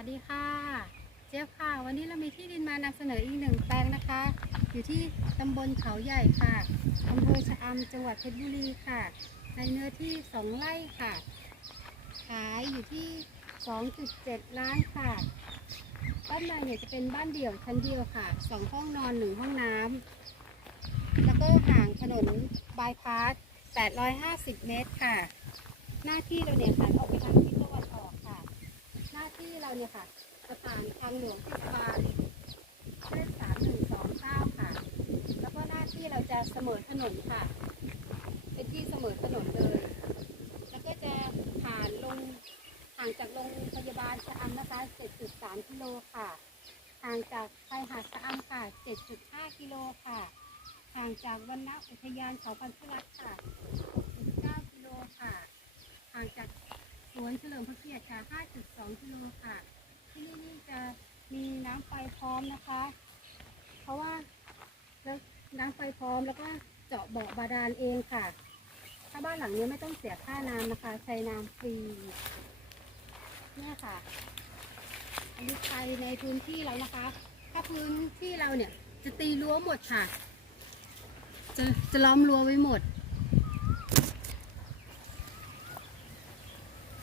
วัสดีค่ะ เจี๊ยบค่ะ วันนี้เรามีที่ดินมานำเสนออีกหนึ่งแปลงนะคะ อยู่ที่ตำบลเขาใหญ่ค่ะอำเภอชะอำจังหวัดเพชรบุรีค่ะ ในเนื้อที่2ไร่ค่ะ ขายอยู่ที่ 2.7 ล้านค่ะบ้านในเนี่ยจะเป็นบ้านเดี่ยวชั้นเดียวค่ะ2ห้องนอน1ห้องน้ำแล้วก็ห่างถนนบายพาส850 เมตรค่ะ หน้าที่เราเนี่ยค่ะออกไปทางทิศตะวันออกค่ะ ห น้าที่เราเนี่ยค่ะประสานทางหลวงเทศบาลเลขสามหนึ่งสองเก้าค่ะ แล้วก็หน้าที่เราจะเสมอถนนค่ะ เป็นที่เสมอถนนเลย แล้วก็จะผ่านลงห่างจากโรงพยาบาลชะอำนะคะ 7.3 กิโลค่ะ ห่างจากชายหาดชะอำค่ะ 7.5 กิโลค่ะ ห่างจากวันณอุทยานเขาพันธุรัตน์ค่ะ 6.9 กิโลค่ะ ห่างจาก วนเฉลิมพระเกียรติค่ะ 5.2 กิโลค่ะ ที่นี่นี่จะมีน้ำไฟพร้อมนะคะ เพราะว่าแล้วน้ำไฟพร้อมแล้วก็เจาะบ่อบาดาลเองค่ะ ถ้าบ้านหลังนี้ไม่ต้องเสียค่าน้ำนะคะ ใช้น้ำฟรี เนี่ยค่ะอันนี้ใครในพื้นที่เรานะคะ ถ้าพื้นที่เราเนี่ยจะตีรั้วหมดค่ะ จะจะล้อมรั้วไว้หมด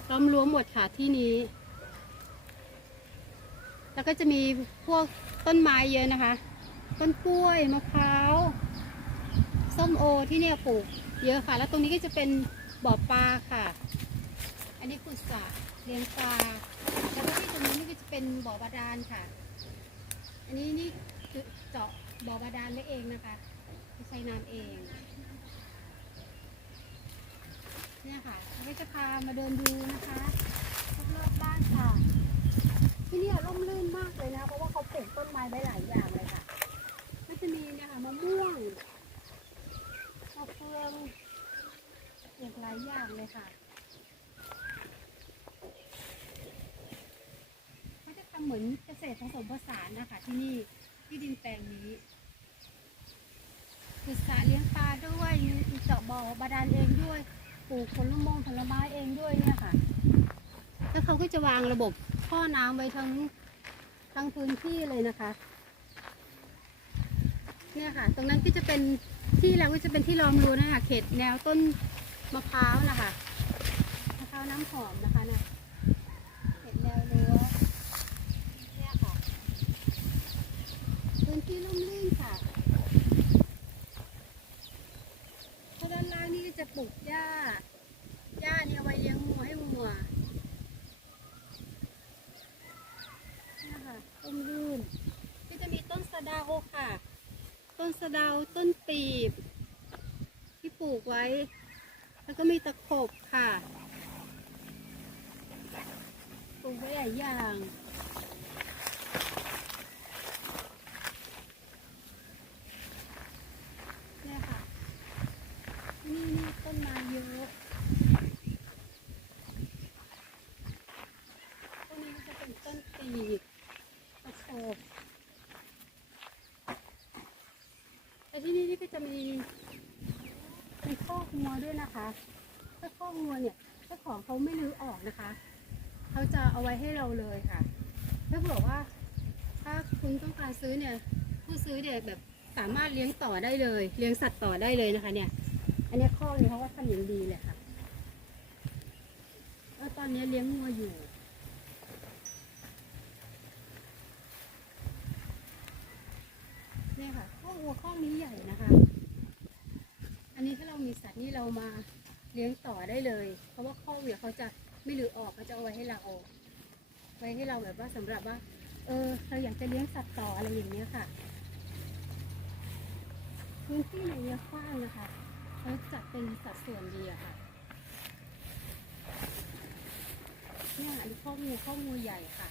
ล้อมรั้วหมดค่ะที่นี้ แล้วก็จะมีพวกต้นไม้เยอะนะคะ ต้นกล้วยมะพร้าวส้มโอที่เนี่ยปลูก เยอะค่ะ แล้วตรงนี้ก็จะเป็นบ่อปลาค่ะ อันนี้ขุดสระเลี้ยงปลาแล้วก็ที่ตรงนี้นี่ก็จะเป็นบ่อบาดาลค่ะ อันนี้นี่เจาะบ่อบาดาลไว้เองนะคะไม่ใช้น้ำเอง เนี่ยค่ะเราจะพามาเดินดูนะคะรอบๆบ้านค่ะ ที่นี่ร่มรื่นมากเลยนะ เพราะว่าเขาปลูกต้นไม้ไว้หลายอย่างเลยค่ะก็จะมีเนี่ยค่ะมะม่วงมะเฟืองปลูกหลายอย่างเลยค่ะเขาจะทำเหมือนเกษตรผสมผสานนะคะที่นี่ที่ดินแปลงนี้คือสระเลี้ยงปลาด้วยมีเจาะบ่อบาดาลเองด้วย ปลูกผลมงผลไม้เองด้วยเนี่ยค่ะ แล้วเขาก็จะวางระบบท่อน้ำไว้ทั้งทั้งพื้นที่เลยนะคะ เนี่ยค่ะ ตรงนั้นก็จะเป็นที่เราก็จะเป็นที่ล้อมรั้วนะคะเขตแนวต้นมะพร้าวนะคะมะพร้าวน้ำหอมนะคะเนี่ยเขตแนวรั้วเนี่ยค่ะ พื้นที่ร่มรื่นค่ะถ้าด้านล่างนี่ก็จะปลูกหญ้า หญ้านี่เอาไว้เลี้ยงวัวให้วัวเนี่ยค่ะต้นรื่นก็จะมีต้นสะเดาค่ะ ต้นสะเดาต้นปีบ ที่ปลูกไว้ แล้วก็มีตะขบค่ะ ปลูกไว้หลายอย่าง เนี่ยค่ะ นี่นี่ต้นไม้เยอะต้นนี้ก็จะเป็นต้นปีบตะโขบแต่ ที่นี่นี่ก็จะมีมีข้อกงัวด้วยนะคะ ถ้าข้อกงัวเนี่ยเจ้าของเขาไม่รื้อออกนะคะ เขาจะเอาไว้ให้เราเลยค่ะ ถ้าบอกว่า ถ้าคุณต้องการซื้อเนี่ย ผู้ซื้อเนี่ยแบบสามารถเลี้ยงต่อได้เลย เลี้ยงสัตว์ต่อได้เลยนะคะ เนี่ย อันนี้ข้อนี้เขาก็ทำอย่างดีเลยค่ะแล้วตอนนี้เลี้ยงงัวอยู่ เนี่ยค่ะข้อ วัวข้อนี้ใหญ่นะคะ อันนี้ถ้าเรามีสัตว์นี่เรามาเลี้ยงต่อได้เลย เพราะว่าข้อเนี่ยเขาจะไม่รื้อออกเขาจะเอาไว้ให้เราไว้ให้เราแบบว่าสำหรับว่า เออ เราอยากจะเลี้ยงสัตว์ต่ออะไรอย่างเงี้ยค่ะ พื้นที่ในเนี้ยกว้างนะคะเขาจัดเป็นสัดส่วนดีอะค่ะเนี่ยอันนี้ข้องูข้องูใหญ่ค่ะ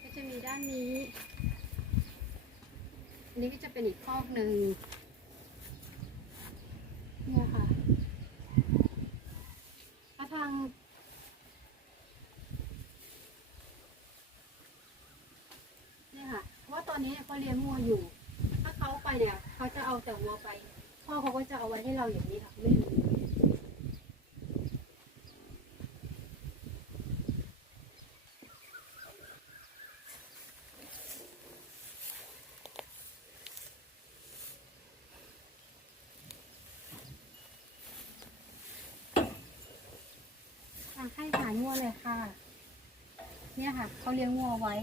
แล้วก็ จะมีด้านนี้อันนี้ก็จะเป็นอีกคอกหนึ่งเนี่ยค่ะถ้าทางเนี่ยค่ะเพราะว่าตอนนี้เนี่ยเขาเลี้ยงวัวอยู่ ถ้าเขาไปเนี่ยเขาจะเอาแต่วัวไปพ่อเขาก็จะเอาไว้ให้เราอย่างนี้ค่ะไม่รู้ ให้อาหารงั วเลยค่ะ เนี่ยค่ะเขาเลี้ยงงัวไว้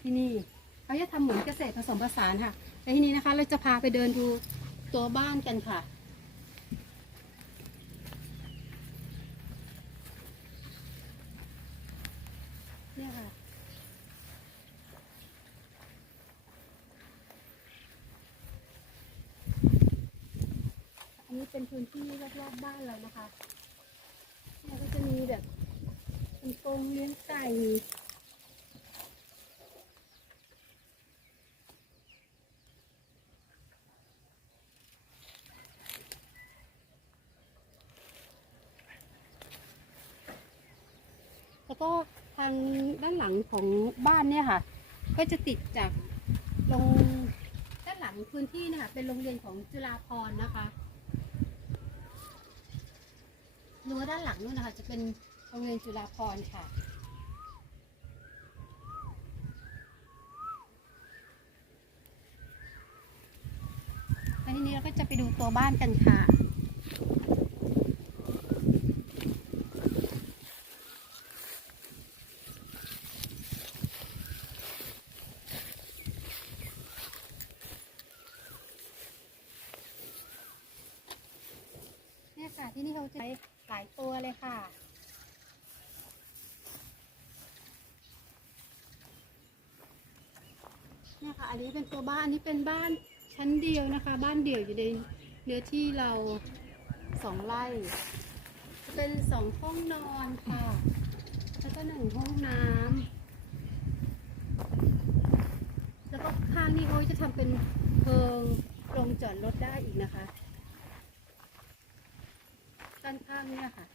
ที่นี่เขาจะทำเหมือนเกษตรผสมผสานค่ะและทีนี้นะคะ เราจะพาไปเดินดูตัวบ้านกันค่ะ เนี่ยค่ะ อันนี้เป็นพื้นที่รอบๆบ้านเรานะคะเนี่ยก็จะมีแบบ เป็นกรงเลี้ยงไก่แล้วก็ทางด้านหลังของบ้านเนี่ยค่ะ ก็จะติดจากโรงด้านหลังพื้นที่เนี่ยค่ะเป็นโรงเรียนของจุฬาภรณ์นะคะรั้วด้านหลังนู่นนะคะจะเป็น รงเรียนจุฬาภรณ์ค่ะ แล้วทีนี้เราก็จะไปดูตัวบ้านกันค่ะ เนี่ยค่ะที่นี่เขาจะใช้หลายตัวเลยค่ะ เนี่เป็นตัวบ้านอันนี้เป็นบ้านชั้นเดียวนะคะ บ้านเดี่ยวอยู่ในเนื้อที่เราสองไร่ เป็นสองห้องนอนค่ะ แล้วก็หนึ่งห้องน้ำแล้วก็ข้างนี้เขาจะทำเป็นเพิงลงจอดรถได้อีกนะคะด้านข้างเนี่ยค่ะ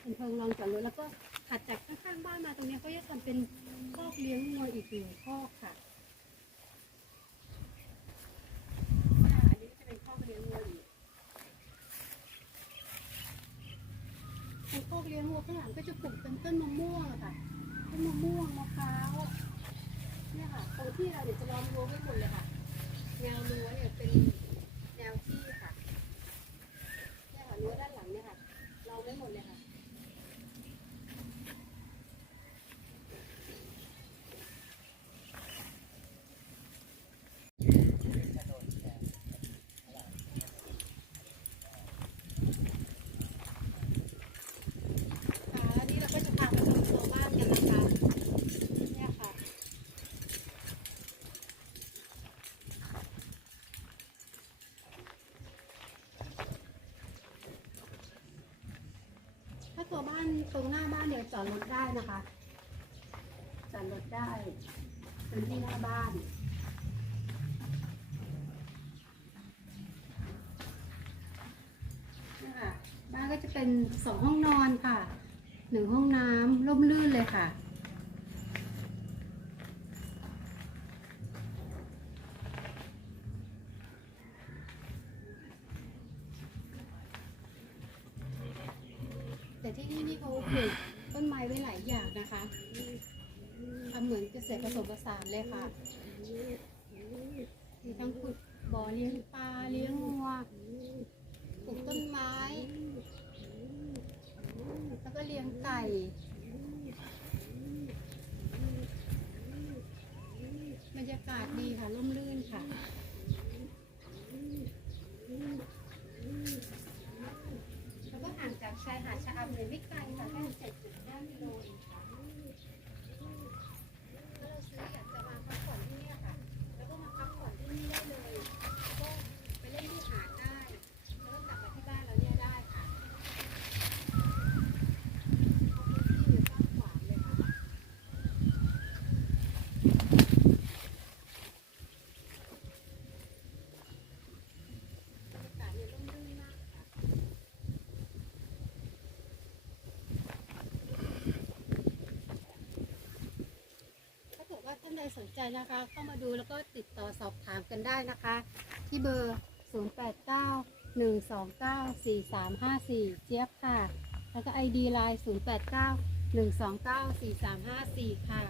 เป็นเพิงรองจอดรถแล้วก็ ถัดจากข้างๆบ้านมาตรงนี้ยเขาจะทำเป็นคอกเลี้ยงวัวอีกหนึ่งคอกค่ะอันนี้ก็จะเป็นคอกเลี้ยงวัวอีกในคอกเลี้ยงวัวข้างหลังก็จะปลูกเป็นต้นมะม่วงค่ะต้นมะม่วงมะพร้าวเนี่ยค่ะตรงที่เราเดี๋ยวจะล้อมรั้วไว้หมดเลยค่ะแนวรั้วเนี่ยเป็นแนวที่ค่ะ เนี่ยค่ะรั้วด้านหลังเนี่ยค่ะ เราไม่หมดเลยค่ะ ค่ะแล้วนี่เราก็จะพาไปชมตัวบ้านกันนะคะ เนี่ยค่ะ ถ้า ตรงหน้าบ้านเดี๋ยวจอดรถได้นะคะ จอดรถได้พื้นที่หน้าบ้านนี่ค่ะบ้านก็จะเป็นสองห้องนอนค่ะ หนึ่งห้องน้ำร่มรื่นเลยค่ะ ที่นี่นี่เขาปลูกต้นไม้ไว้หลายอย่างนะคะทำเหมือนเกษตรผสมผสานเลยค่ะมีทั้งขุดบ่อเลี้ยงปลาเลี้ยงวัวปลูกต้นไม้ แล้วก็เลี้ยงไก่บรรยากาศดีค่ะร่มรื่นค่ะ แล้วก็ห่างจากชายหาดชะอำเลยไม่ไกลค่ะแค่7.5กิโลเองค่ะถ้าเราซื้ออยากจะมาพักผ่อนที่เนี่ยค่ะ แล้วก็มาพักผ่อนที่นี่ได้เลย แล้วก็ไปเล่นที่หาดได้ แล้วก็กลับมาที่บ้านเราเนี่ยได้ค่ะเอาพื้นที่อยู่กว้างขวางเลยค่ะ บรรยากาศเนี่ยร่มรื่นมากค่ะ ถ้าเกิ ดสนใจนะคะเข้ามาดูแล้วก็ติดต่อสอบถามกันได้นะคะ ที่เบอร์ 089 129 4354 เจี๊ยบค่ะ แล้วก็ ID ไลน์089 129 4354 ค่ะ